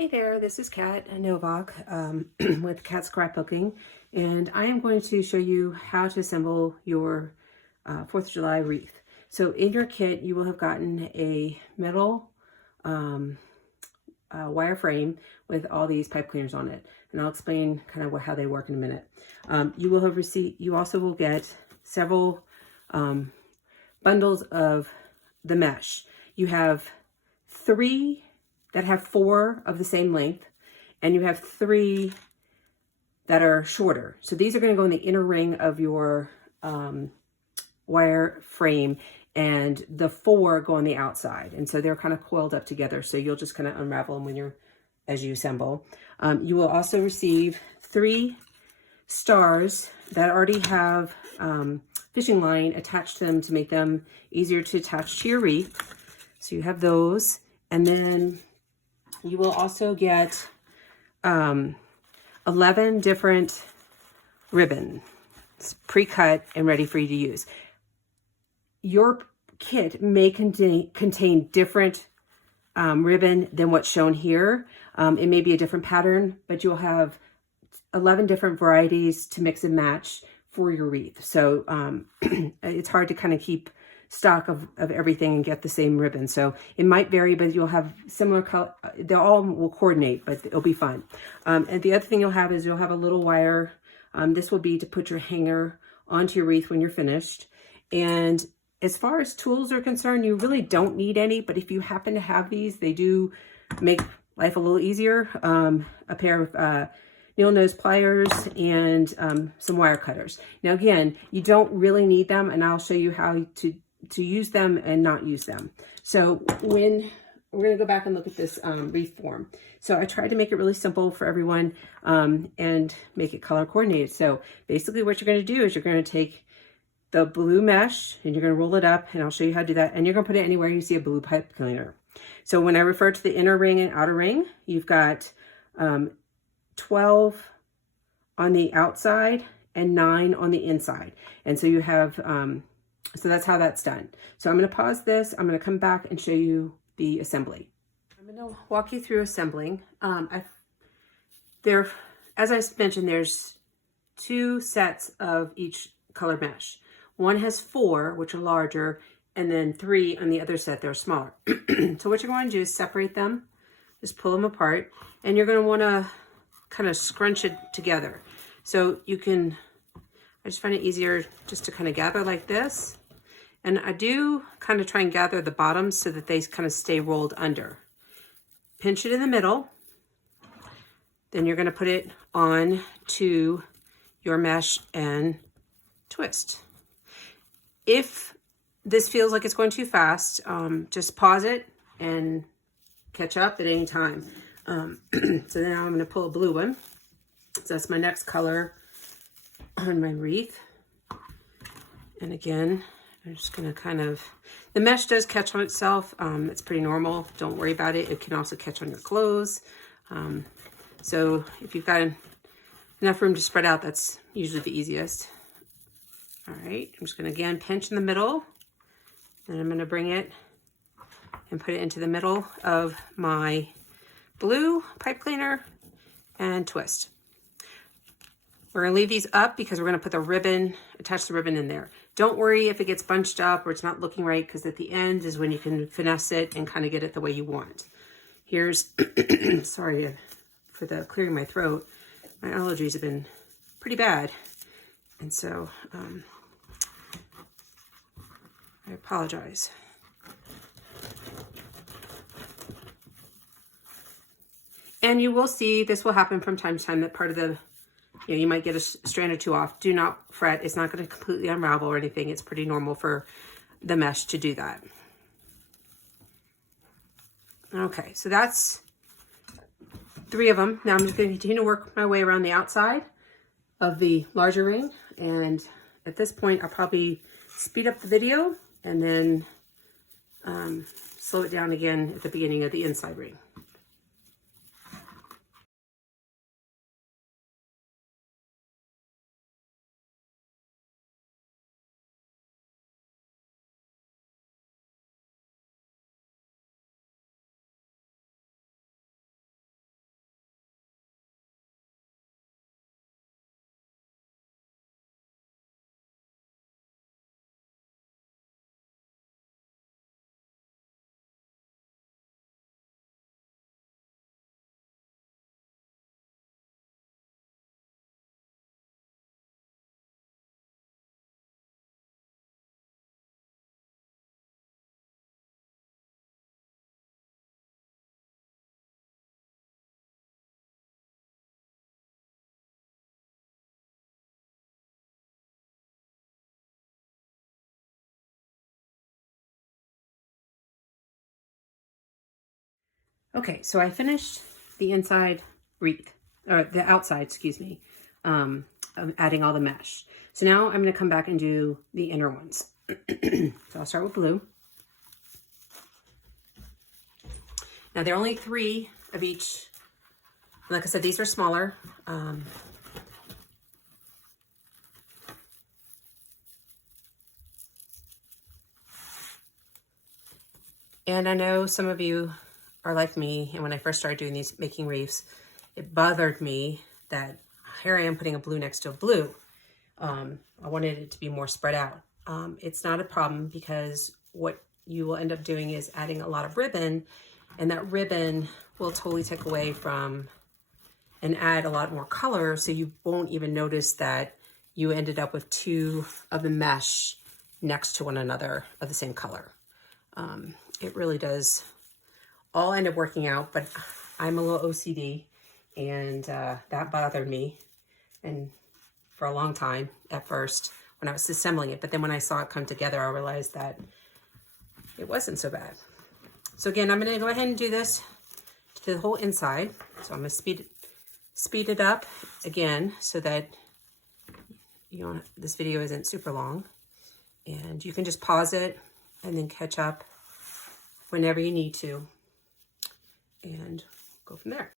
Hey there, this is Kat Novak with Kat Scrapbooking, and I am going to show you how to assemble your 4th of July wreath. So in your kit, you will have gotten a metal wire frame with all these pipe cleaners on it, and I'll explain kind of how they work in a minute. You also will get several bundles of the mesh. You have 3 that have 4 of the same length, and you have 3 that are shorter. So these are going to go in the inner ring of your wire frame, and the 4 go on the outside. And so they're kind of coiled up together. So you'll just kind of unravel them as you assemble. You will also receive 3 stars that already have fishing line attached to them to make them easier to attach to your wreath. So you have those, and then you will also get 11 different ribbons pre-cut and ready for you to use. Your kit may contain different ribbon than what's shown here. It may be a different pattern, but you'll have 11 different varieties to mix and match for your wreath. So it's hard to kind of keep stock of everything and get the same ribbon. So it might vary, but you'll have similar color. They all will coordinate, but it'll be fun. And the other thing you'll have is you'll have a little wire. This will be to put your hanger onto your wreath when you're finished. And as far as tools are concerned, you really don't need any, but if you happen to have these, they do make life a little easier. A pair of needle nose pliers and some wire cutters. Now again, you don't really need them, and I'll show you how to use them and not use them. So when we're going to go back and look at this wreath form. So I tried to make it really simple for everyone and make it color coordinated. So basically what you're going to do is you're going to take the blue mesh and you're going to roll it up, and I'll show you how to do that. And you're going to put it anywhere you see a blue pipe cleaner. So when I refer to the inner ring and outer ring, you've got 12 on the outside and 9 on the inside. And so you have, so that's how that's done. So I'm going to pause this. I'm going to come back and show you the assembly. I'm going to walk you through assembling. As I mentioned, there's 2 sets of each color mesh. One has 4, which are larger, and then 3 on the other set that are smaller. So what you're going to do is separate them, just pull them apart, and you're going to want to kind of scrunch it together. So you can, I just find it easier just to kind of gather like this. And I do kind of try and gather the bottoms so that they kind of stay rolled under. Pinch it in the middle. Then you're going to put it on to your mesh and twist. If this feels like it's going too fast, just pause it and catch up at any time. So now I'm going to pull a blue one. So that's my next color on my wreath. And again, I'm just going to kind of, the mesh does catch on itself. It's pretty normal. Don't worry about it. It can also catch on your clothes. So if you've got enough room to spread out, that's usually the easiest. All right, I'm just going to again pinch in the middle, and I'm going to bring it and put it into the middle of my blue pipe cleaner and twist. We're going to leave these up because we're going to put the ribbon, attach the ribbon in there. Don't worry if it gets bunched up or it's not looking right, because at the end is when you can finesse it and kind of get it the way you want. Here's, sorry for the clearing my throat. My allergies have been pretty bad. And so I apologize. And you will see this will happen from time to time, that part of the, you might get a strand or 2 off. Do not fret. It's not going to completely unravel or anything. It's pretty normal for the mesh to do that. Okay, so that's 3 of them. Now I'm just going to continue to work my way around the outside of the larger ring. And at this point, I'll probably speed up the video and then slow it down again at the beginning of the inside ring. Okay, so I finished the inside wreath, or the outside, excuse me, adding all the mesh. So now I'm going to come back and do the inner ones. So I'll start with blue. Now there are only 3 of each. Like I said, these are smaller. And I know some of you are like me, and when I first started doing these, making wreaths, it bothered me that here I am putting a blue next to a blue. I wanted it to be more spread out. It's not a problem because what you will end up doing is adding a lot of ribbon, and that ribbon will totally take away from and add a lot more color, so you won't even notice that you ended up with 2 of the mesh next to one another of the same color. It really does all end up working out, but I'm a little OCD, and that bothered me and for a long time at first when I was assembling it. But then when I saw it come together, I realized that it wasn't so bad. So again, I'm going to go ahead and do this to the whole inside. So I'm going to speed it up again so that this video isn't super long, and you can just pause it and then catch up whenever you need to and go from there.